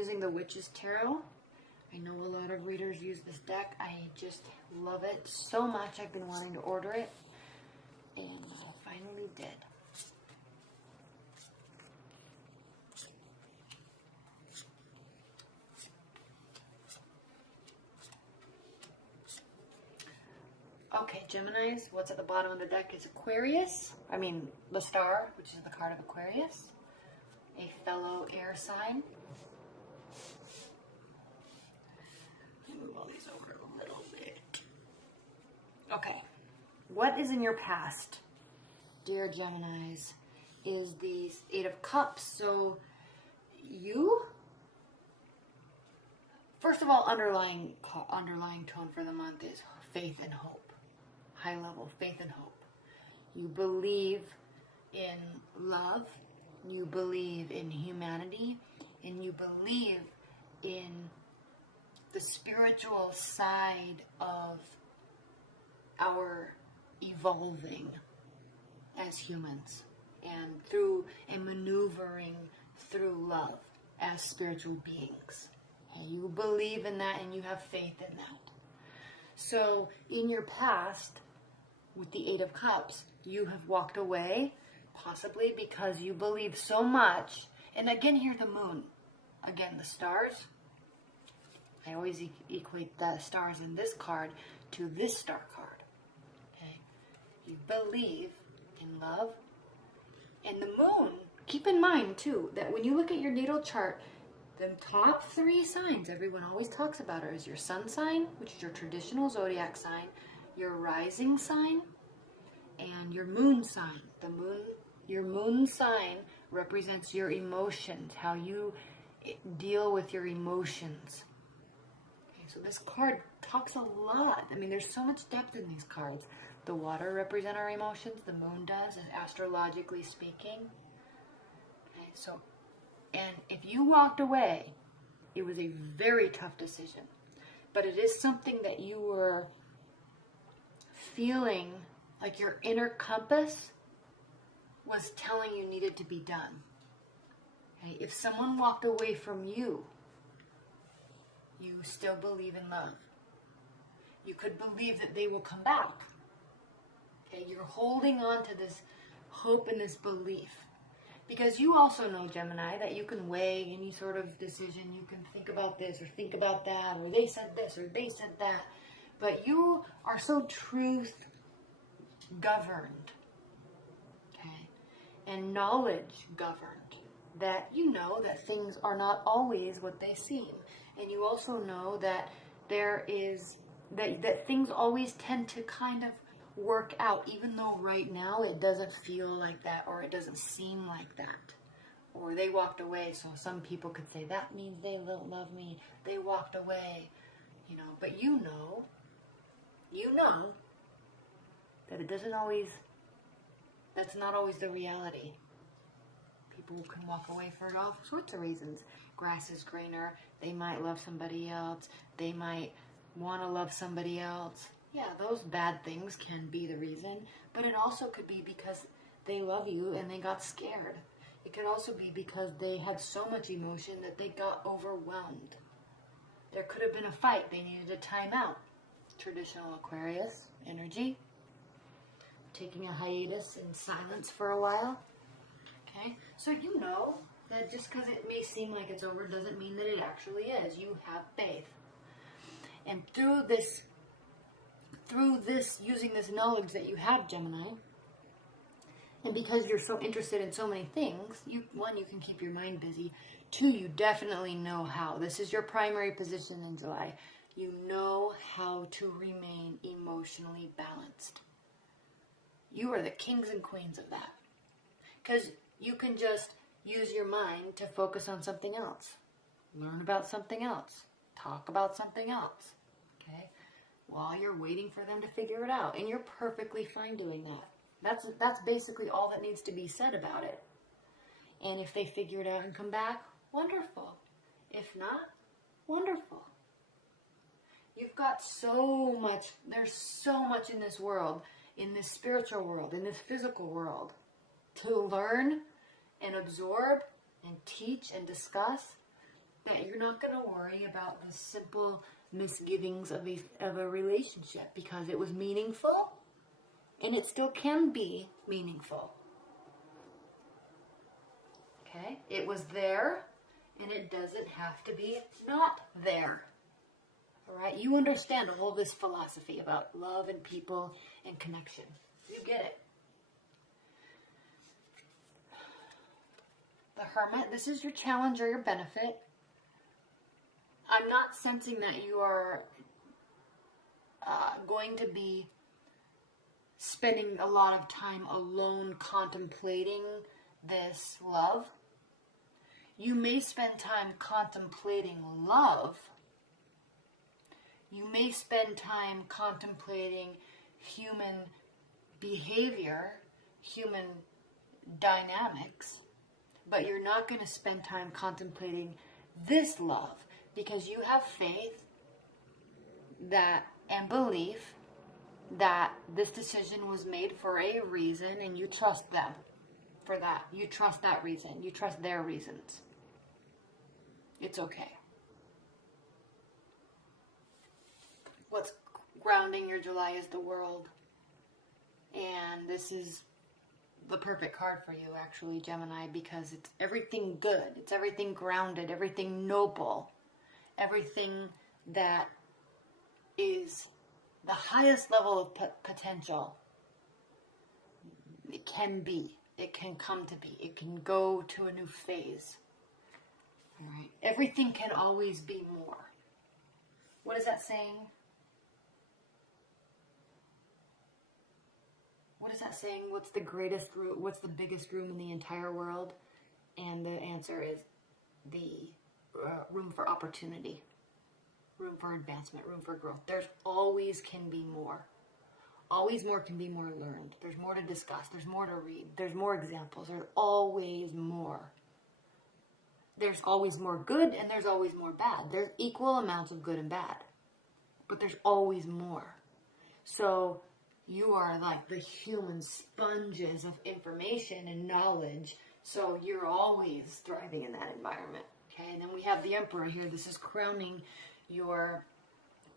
using the Witch's Tarot. I know a lot of readers use this deck. I just love it so much. I've been wanting to order it, and I finally did. Okay, Geminis, what's at the bottom of the deck is Aquarius. I mean, the star, which is the card of Aquarius. A fellow air sign. Move all these over a little bit. Okay, what is in your past, dear Geminis, is the Eight of Cups. So you, first of all, underlying tone for the month is faith and hope. High level faith and hope. You believe in love, you believe in humanity, and you believe in the spiritual side of our evolving as humans, and through and maneuvering through love as spiritual beings. And you believe in that and you have faith in that. So in your past, with the Eight of Cups, you have walked away, possibly because you believe so much. And again, here the moon. Again, the stars. I always equate the stars in this card to this star card. Okay? You believe in love. And the moon, keep in mind too, that when you look at your natal chart, the top 3 signs everyone always talks about are your sun sign, which is your traditional zodiac sign, your rising sign, and your moon sign. Your moon sign represents your emotions, how you deal with your emotions. Okay, so this card talks a lot. I mean, there's so much depth in these cards. The water represents our emotions, the moon does, astrologically speaking. Okay, so, and if you walked away, it was a very tough decision. But it is something that you were feeling like your inner compass was telling you needed to be done. Okay? If someone walked away from you, you still believe in love. You could believe that they will come back. Okay? You're holding on to this hope and this belief. Because you also know, Gemini, that you can weigh any sort of decision. You can think about this or think about that, or they said this or they said that. But you are so truth governed, okay, and knowledge governed, that you know that things are not always what they seem. And you also know that there is, that things always tend to kind of work out, even though right now it doesn't feel like that, or it doesn't seem like that, or they walked away. So some people could say that means they don't love me, they walked away, you know. But you know that it doesn't always, that's not always the reality. People can walk away for all sorts of reasons. Grass is greener, they might love somebody else, they might want to love somebody else. Yeah, those bad things can be the reason, but it also could be because they love you and they got scared. It could also be because they had so much emotion that they got overwhelmed. There could have been a fight, they needed a timeout. Traditional Aquarius energy. Taking a hiatus in silence for a while. Okay, so you know that just because it may seem like it's over doesn't mean that it actually is. You have faith. And through this, using this knowledge that you have, Gemini, and because you're so interested in so many things, you can keep your mind busy. 2, you definitely know how. This is your primary position in July. You know how to remain emotionally balanced. You are the kings and queens of that. Because you can just use your mind to focus on something else. Learn about something else. Talk about something else. Okay? While you're waiting for them to figure it out. And you're perfectly fine doing that. That's basically all that needs to be said about it. And if they figure it out and come back, wonderful. If not, wonderful. You've got so much, there's so much in this world, in this spiritual world, in this physical world, to learn and absorb and teach and discuss. that you're not going to worry about the simple misgivings of a relationship, because it was meaningful and it still can be meaningful. Okay? It was there and it doesn't have to be not there. All right? You understand all this philosophy about love and people and connection. You get it. The Hermit, this is your challenge or your benefit. I'm not sensing that you are going to be spending a lot of time alone contemplating this love. You may spend time contemplating love. You may spend time contemplating human behavior, human dynamics, but you're not going to spend time contemplating this love, because you have faith that and belief that this decision was made for a reason, and you trust them for that. You trust that reason. You trust their reasons. It's okay. What's grounding your July is the World. And this is the perfect card for you, actually, Gemini, because it's everything good. It's everything grounded, everything noble, everything that is the highest level of potential. It can be. It can come to be. It can go to a new phase. All right. Everything can always be more. What is that saying? What is that saying? What's the greatest room? What's the biggest room in the entire world? And the answer is the room for opportunity, room for advancement, room for growth. There's always can be more. Always more can be more learned. There's more to discuss. There's more to read. There's more examples. There's always more. There's always more good and there's always more bad. There's equal amounts of good and bad. But there's always more. So you are like the human sponges of information and knowledge. So you're always thriving in that environment. Okay, and then we have the Emperor here. This is crowning your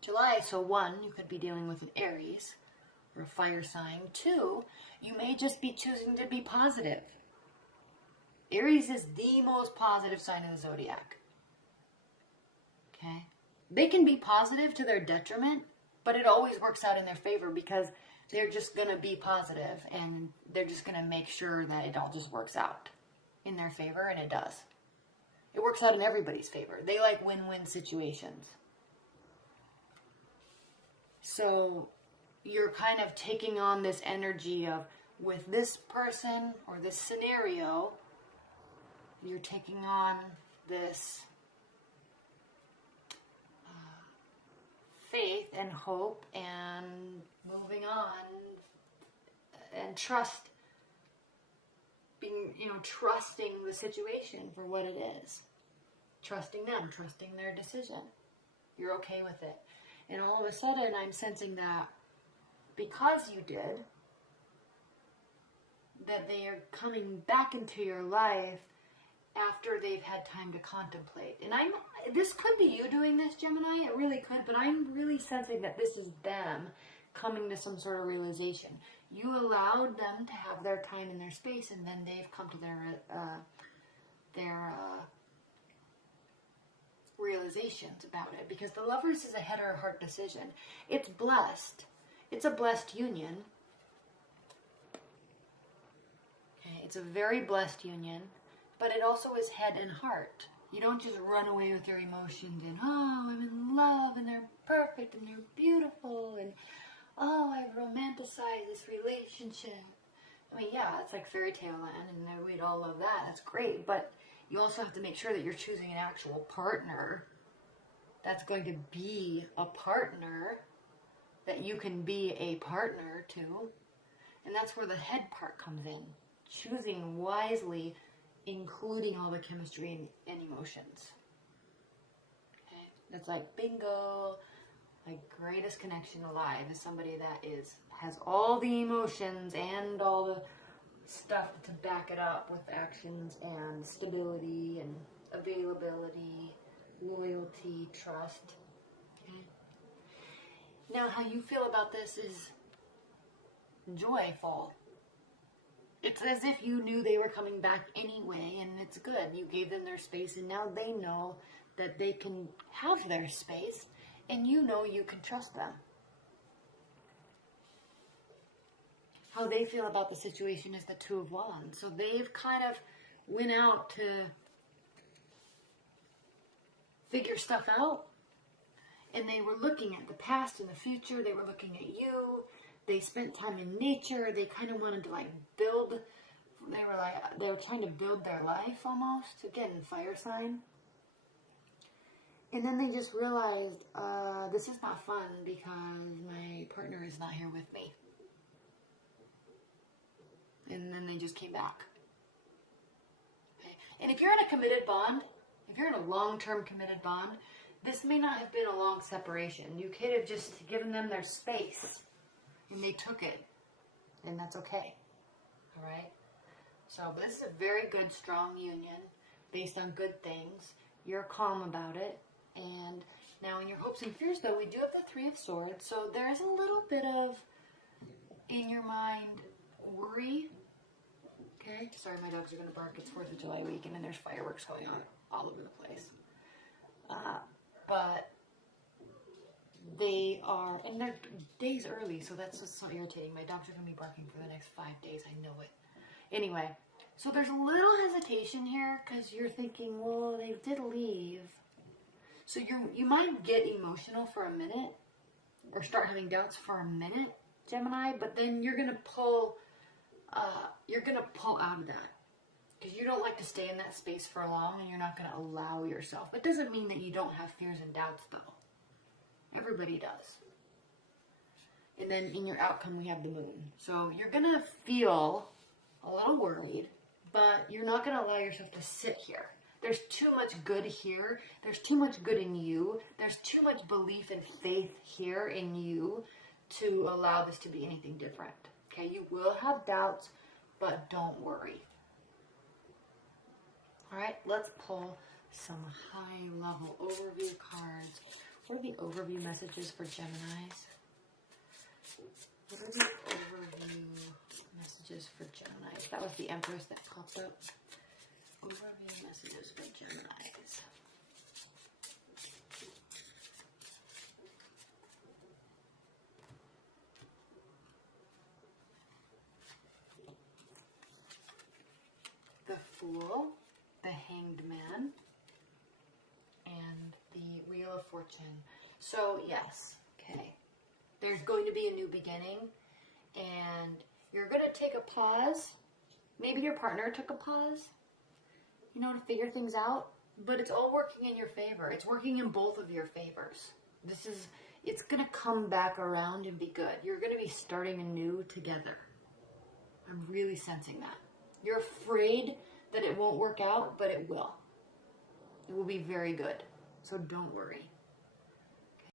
July. So 1, you could be dealing with an Aries or a fire sign. 2, you may just be choosing to be positive. Aries is the most positive sign in the zodiac. Okay? They can be positive to their detriment, but it always works out in their favor because they're just going to be positive and they're just going to make sure that it all just works out in their favor, and it does. It works out in everybody's favor. They like win-win situations. So you're kind of taking on this energy of, with this person or this scenario, you're taking on this faith and hope and moving on and trust, trusting the situation for what it is. Trusting them, trusting their decision. You're okay with it. And all of a sudden, I'm sensing that because you did, that they are coming back into your life after they've had time to contemplate. And this could be you doing this, Gemini. It really could. But I'm really sensing that this is them coming to some sort of realization. You allowed them to have their time and their space, and then they've come to their realizations about it. Because the Lovers is a head or heart decision. It's blessed. It's a blessed union. Okay, it's a very blessed union. But it also is head and heart. You don't just run away with your emotions and, oh, I'm in love and they're perfect and they're beautiful and, oh, I've romanticized this relationship. I mean, yeah, it's like fairy tale land and we'd all love that. That's great. But you also have to make sure that you're choosing an actual partner that's going to be a partner that you can be a partner to. And that's where the head part comes in. Choosing wisely, including all the chemistry and emotions. Okay? That's like bingo. My greatest connection alive is somebody that has all the emotions and all the stuff to back it up with actions and stability and availability. loyalty, trust. Okay. Now, how you feel about this is joyful. It's as if you knew they were coming back anyway, and it's good. You gave them their space, and now they know that they can have their space, and you know you can trust them. How they feel about the situation is the Two of Wands. So they've kind of went out to figure stuff out, and they were looking at the past and the future. They were looking at you. They spent time in nature. They kind of wanted to like build. They were trying to build their life almost. Again, fire sign. And then they just realized, this is not fun because my partner is not here with me. And then they just came back. Okay. And if you're in a committed bond, if you're in a long-term committed bond, this may not have been a long separation. You could have just given them their space, and they took it, and that's okay. All right? So this is a very good, strong union based on good things. You're calm about it. And now in your hopes and fears, though, we do have the Three of Swords. So there is a little bit of, in your mind, worry. Okay? Sorry, my dogs are going to bark. It's 4th of July weekend, and there's fireworks going on all over the place. But they are, and they're days early, so that's just so irritating. My dogs are going to be barking for the next 5 days. I know it. Anyway, so there's a little hesitation here because you're thinking, well, they did leave. So you might get emotional for a minute or start having doubts for a minute, Gemini, but then you're going to pull out of that. Because you don't like to stay in that space for long, and you're not going to allow yourself. It doesn't mean that you don't have fears and doubts, though. Everybody does. And then in your outcome, we have the moon. So you're going to feel a little worried, but you're not going to allow yourself to sit here. There's too much good here. There's too much good in you. There's too much belief and faith here in you to allow this to be anything different. Okay, you will have doubts, but don't worry. All right, let's pull some high-level overview cards. What are the overview messages for Geminis? What are the overview messages for Geminis? That was the Empress that popped up. Overview messages for Geminis. The Fool, the Hanged Man, and the Wheel of Fortune. So, yes, okay. There's going to be a new beginning, and you're going to take a pause. Maybe your partner took a pause, to figure things out, but it's all working in your favor. It's working in both of your favors. It's going to come back around and be good. You're going to be starting anew together. I'm really sensing that. You're afraid that it won't work out, but it will. It will be very good. So don't worry.